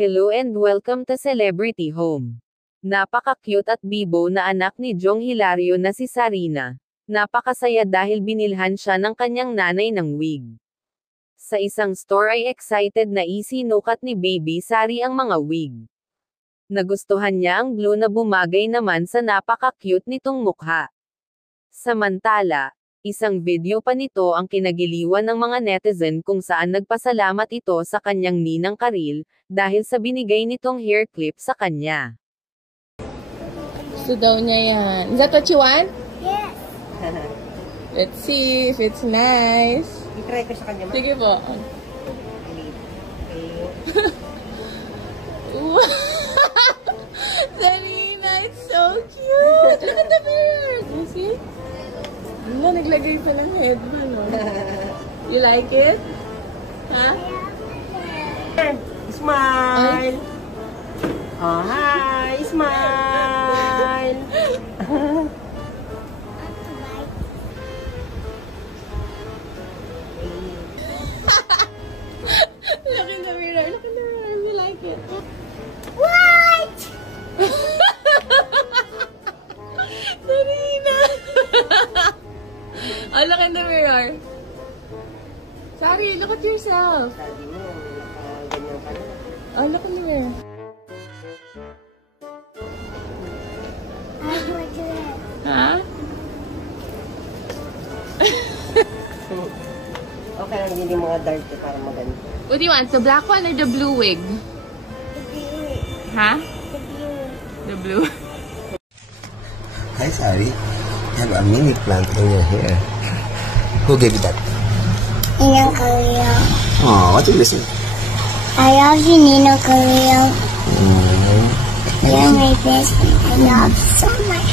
Hello and welcome to Celebrity Home. Napaka-cute at bibo na anak ni Jong Hilario na si Sarina. Napakasaya dahil binilhan siya ng kanyang nanay ng wig. Sa isang store ay excited na isinukat ni Baby Sari ang mga wig. Nagustuhan niya ang blue na bumagay naman sa napaka-cute nitong mukha. Samantala, isang video pa nito ang kinagiliwan ng mga netizen kung saan nagpasalamat ito sa kanyang ninang Karil, dahil sa binigay nitong hair clip sa kanya. Gusto daw niya yan. Is that what you want? Yes. Let's see if it's nice. I-try ko sa kanya. Sige po. Sarina, it's so cute! Look at the beard! You see? Naglagay pa ng headband, no? You like it? Ha? Smile! Oh, hi! Smile! Look in the mirror. Look in the mirror. You like it? What? Sarina! Oh, look in the mirror. Sorry, look at yourself. Sabi mo, ganyan ka na. Oh, look in the mirror. Ha? Okay lang din yung mga dark para maganda. What do you want? The black one or the blue wig? Ha? The blue. Hi, Sari. You have a mini plant in your hair. Who gave you that? Ninong Karil. Oh, what do you listen? I love you, Ninong Karil. You're my best friend. I love you so much.